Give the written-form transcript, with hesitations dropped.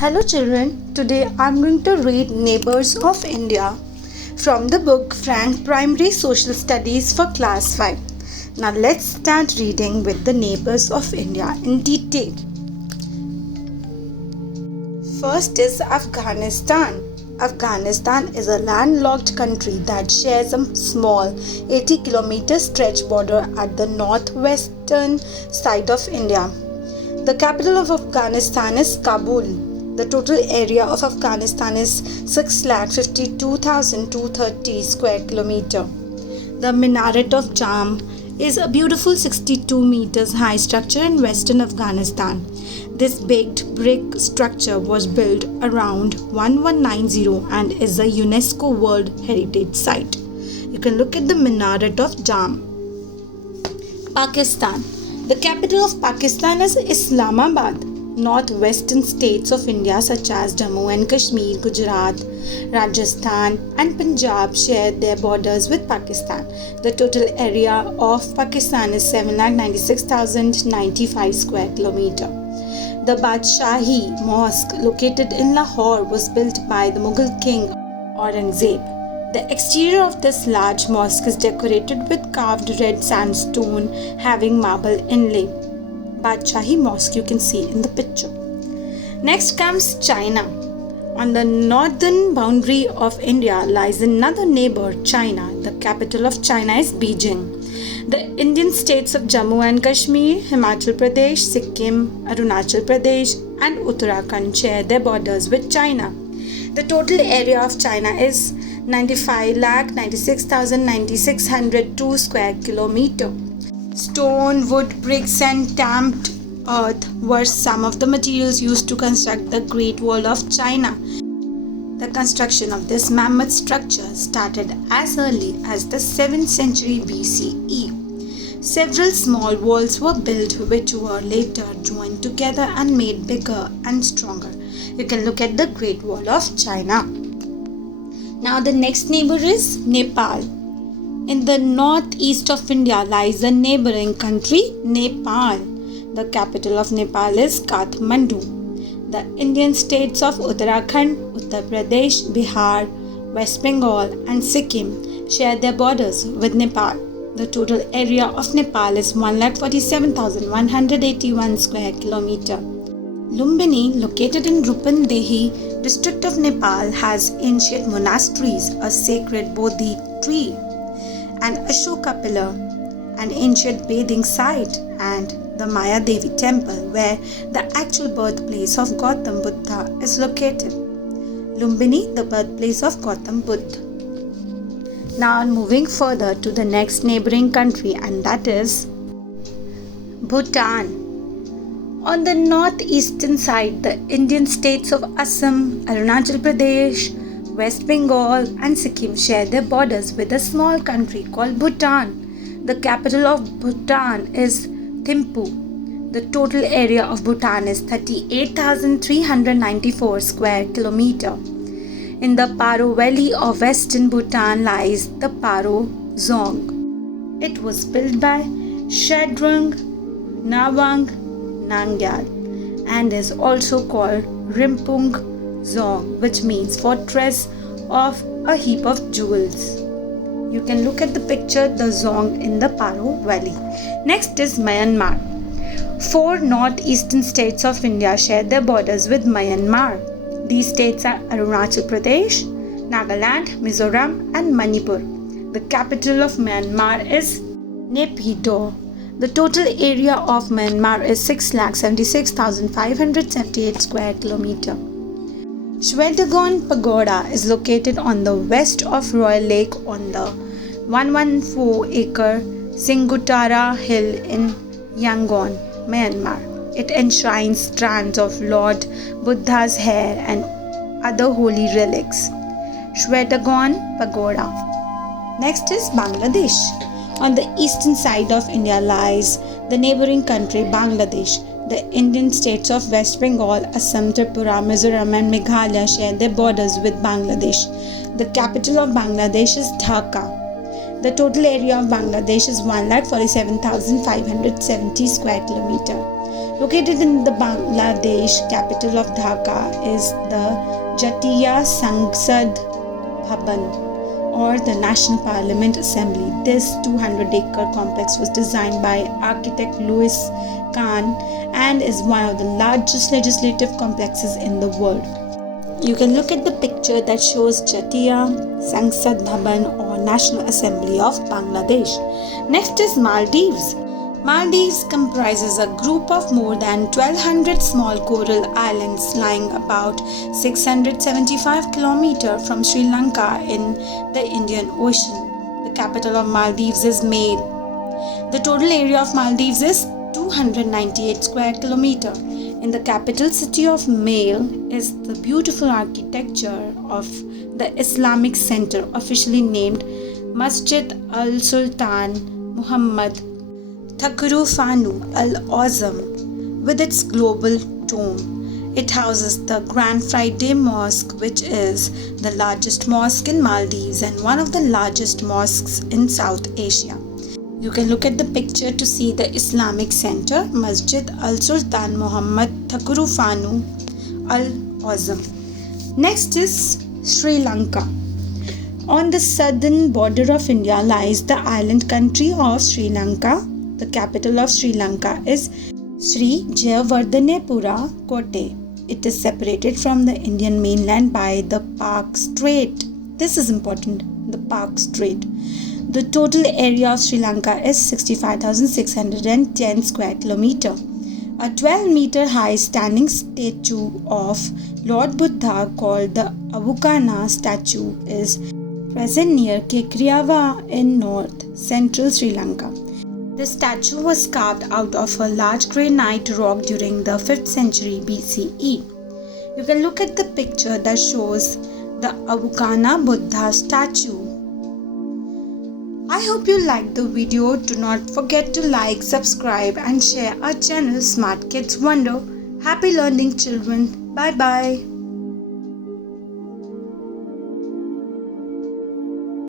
Hello children, today I am going to read Neighbours of India from the book Frank Primary Social Studies for Class 5. Now let's start reading with the Neighbours of India in detail. First is Afghanistan. Afghanistan is a landlocked country that shares a small 80-kilometer stretch border at the northwestern side of India. The capital of Afghanistan is Kabul. The total area of Afghanistan is 6,52,230 square kilometer. The Minaret of Jam is a beautiful 62 meters high structure in western Afghanistan. This baked brick structure was built around 1190 and is a UNESCO World Heritage Site. You can look at the Minaret of Jam. Pakistan. The capital of Pakistan is Islamabad. Northwestern states of India such as Jammu and Kashmir, Gujarat, Rajasthan and Punjab share their borders with Pakistan. The total area of Pakistan is 7,96,095 square kilometer. The Badshahi Mosque located in Lahore was built by the Mughal king Aurangzeb. The exterior of this large mosque is decorated with carved red sandstone having marble inlay. Badshahi Mosque you can see in the picture. Next comes China. On the northern boundary of India lies another neighbor, China. The capital of China is Beijing. The Indian states of Jammu and Kashmir, Himachal Pradesh, Sikkim, Arunachal Pradesh and Uttarakhand share their borders with China. The total area of China is 95,96,9602 square kilometer. Stone, wood, bricks and damped earth were some of the materials used to construct the Great Wall of China. The construction of this mammoth structure started as early as the 7th century BCE. Several small walls were built which were later joined together and made bigger and stronger. You can look at the Great Wall of China. Now the next neighbor is Nepal. In the northeast of India lies the neighboring country Nepal. The capital of Nepal is Kathmandu. The Indian states of Uttarakhand, Uttar Pradesh, Bihar, West Bengal and Sikkim share their borders with Nepal. The total area of Nepal is 1,47,181 square kilometer. Lumbini, located in Rupandehi district of Nepal, has ancient monasteries, a sacred Bodhi tree, an Ashoka pillar, an ancient bathing site and the Maya Devi temple where the actual birthplace of Gautam Buddha is located. Lumbini, the birthplace of Gautam Buddha. Now moving further to the next neighboring country and that is Bhutan. On the northeastern side, the Indian states of Assam, Arunachal Pradesh, West Bengal and Sikkim share their borders with a small country called Bhutan. The capital of Bhutan is Thimphu. The total area of Bhutan is 38,394 square kilometer. In the Paro Valley of western Bhutan lies the Paro Dzong. It was built by Shedrung Nawang Namgyal and is also called Rimpung Dzong, which means fortress of a heap of jewels. You can look at the picture, the Dzong in the Paro Valley. Next is Myanmar. 4 northeastern states of India share their borders with Myanmar. These states are Arunachal Pradesh, Nagaland, Mizoram and Manipur. The capital of Myanmar is Naypyidaw. The total area of Myanmar is 6,76,578 square kilometer. Shwedagon Pagoda is located on the west of Royal Lake on the 114-acre Singutara Hill in Yangon, Myanmar. It enshrines strands of Lord Buddha's hair and other holy relics. Shwedagon Pagoda. Next is Bangladesh. On the eastern side of India lies the neighboring country Bangladesh. The Indian states of West Bengal, Assam, Tripura, Mizoram and Meghalaya share their borders with Bangladesh. The capital of Bangladesh is Dhaka. The total area of Bangladesh is 1,47,570 square kilometer. Located in the Bangladesh capital of Dhaka is the Jatiya Sangsad Bhavan, or the National Parliament Assembly. This 200-acre complex was designed by architect Louis Kahn and is one of the largest legislative complexes in the world. You can look at the picture that shows Jatiya Sangsad Bhavan, or National Assembly of Bangladesh. Next is Maldives. Maldives comprises a group of more than 1200 small coral islands lying about 675 km from Sri Lanka in the Indian Ocean. The capital of Maldives is Male. The total area of Maldives is 298 square kilometer. In the capital city of Male is the beautiful architecture of the Islamic Center, officially named Masjid Al Sultan Muhammad Thakurufanu Al-Azam, with its global dome. It houses the Grand Friday Mosque, which is the largest mosque in Maldives and one of the largest mosques in South Asia. You can look at the picture to see the Islamic Center, Masjid Al-Sultan Muhammad Thakurufanu Al-Azam. Next is Sri Lanka. On the southern border of India lies the island country of Sri Lanka. The capital of Sri Lanka is Sri Jayawardhanepura Kotte. It is separated from the Indian mainland by the Park Strait. This is important, the Park Strait. The total area of Sri Lanka is 65,610 square kilometer. A 12-meter high standing statue of Lord Buddha called the Avukana statue is present near Kekriyava in north central Sri Lanka. The statue was carved out of a large granite rock during the 5th century BCE. You can look at the picture that shows the Avukana Buddha statue. I hope you liked the video. Do not forget to like, subscribe and share our channel Smart Kids Wonder. Happy learning, children. Bye bye.